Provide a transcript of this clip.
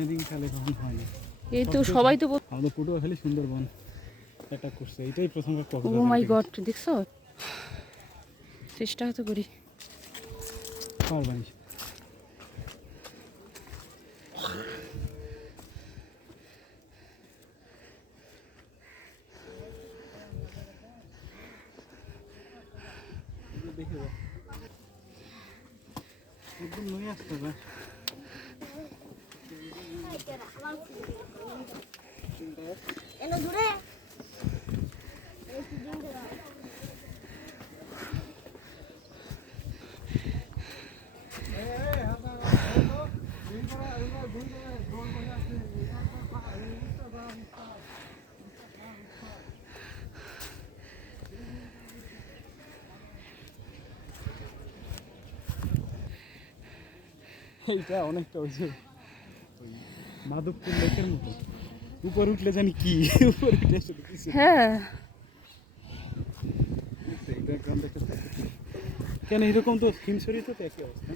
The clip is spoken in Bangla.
ইদানিং কালে কখন হয় না। এই তো সবাই তো আমাদের পটুয়াখালী সুন্দরবন অ্যাটাক করছে, এটাই প্রথমবার ও কক্সবাজার মাই গড, দেখছো? চেষ্টা তো করি। পারবানি দেখে একদম নই আসতে হবে। এইটা অনেকটা ওই যে মাধবপুর লেকের মতো, উপর উঠলে জানি কি উপর উঠে এসে কিছু হ্যাঁ ব্যাকগ্রাউন্ড দেখতে কেন এরকম তো হিমছড়িতে তো একই অবস্থা।